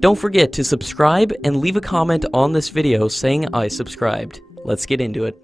Don't forget to subscribe and leave a comment on this video saying I subscribed. Let's get into it.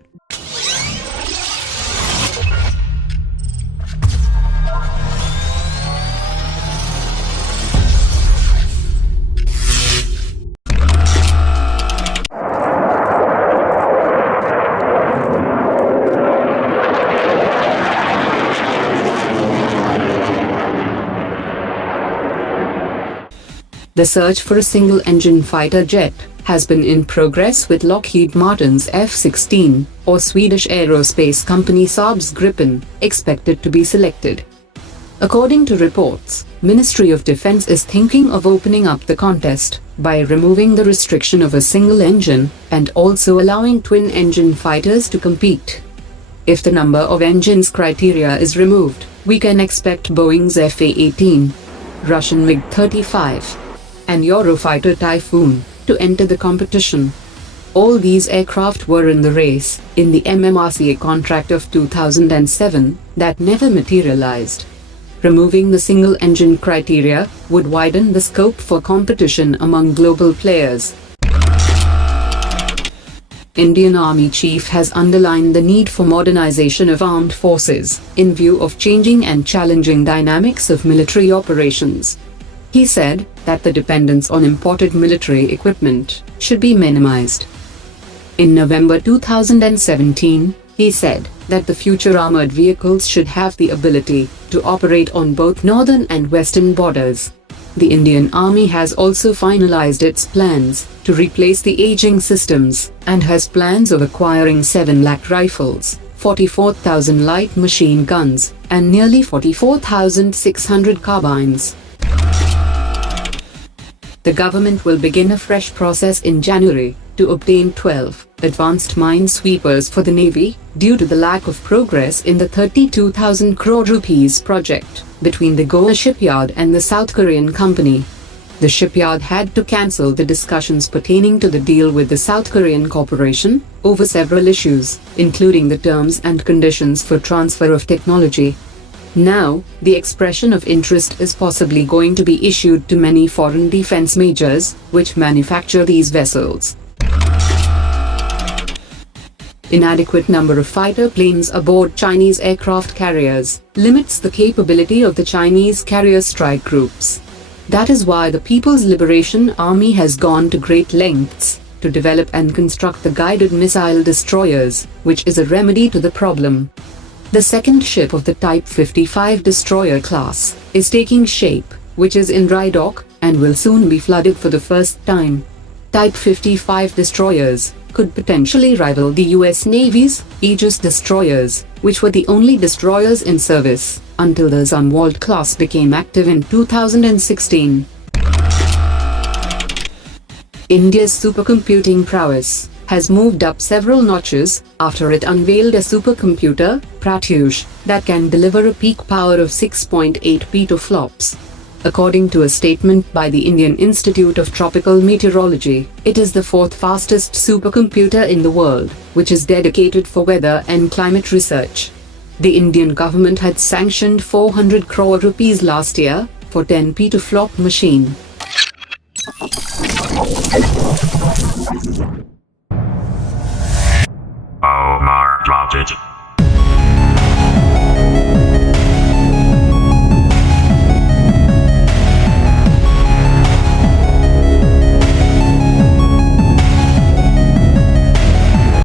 The search for a single-engine fighter jet has been in progress, with Lockheed Martin's F-16 or Swedish aerospace company Saab's Gripen expected to be selected. According to reports, Ministry of Defense is thinking of opening up the contest by removing the restriction of a single engine and also allowing twin-engine fighters to compete. If the number of engines criteria is removed, we can expect Boeing's F/A-18, Russian MiG-35, and Eurofighter Typhoon to enter the competition. All these aircraft were in the race in the MMRCA contract of 2007 that never materialized. Removing the single-engine criteria would widen the scope for competition among global players. Indian Army Chief has underlined the need for modernization of armed forces in view of changing and challenging dynamics of military operations. He said that the dependence on imported military equipment should be minimized. In November 2017, he said that the future armored vehicles should have the ability to operate on both northern and western borders. The Indian Army has also finalized its plans to replace the aging systems and has plans of acquiring 7 lakh rifles, 44,000 light machine guns, and nearly 44,600 carbines. The government will begin a fresh process in January to obtain 12 advanced minesweepers for the Navy due to the lack of progress in the 32,000 crore rupees project between the Goa shipyard and the South Korean company. The shipyard had to cancel the discussions pertaining to the deal with the South Korean corporation over several issues, including the terms and conditions for transfer of technology. Now, the expression of interest is possibly going to be issued to many foreign defense majors, which manufacture these vessels. Inadequate number of fighter planes aboard Chinese aircraft carriers limits the capability of the Chinese carrier strike groups. That is why the People's Liberation Army has gone to great lengths to develop and construct the guided missile destroyers, which is a remedy to the problem. The second ship of the Type 55 destroyer class is taking shape, which is in dry dock and will soon be flooded for the first time. Type 55 destroyers could potentially rival the US Navy's Aegis destroyers, which were the only destroyers in service until the Zumwalt class became active in 2016. India's supercomputing prowess has moved up several notches after it unveiled a supercomputer, Pratyush, that can deliver a peak power of 6.8 petaflops. According to a statement by the Indian Institute of Tropical Meteorology, it is the 4th fastest supercomputer in the world, which is dedicated for weather and climate research. The Indian government had sanctioned 400 crore rupees last year for 10 petaflop machine.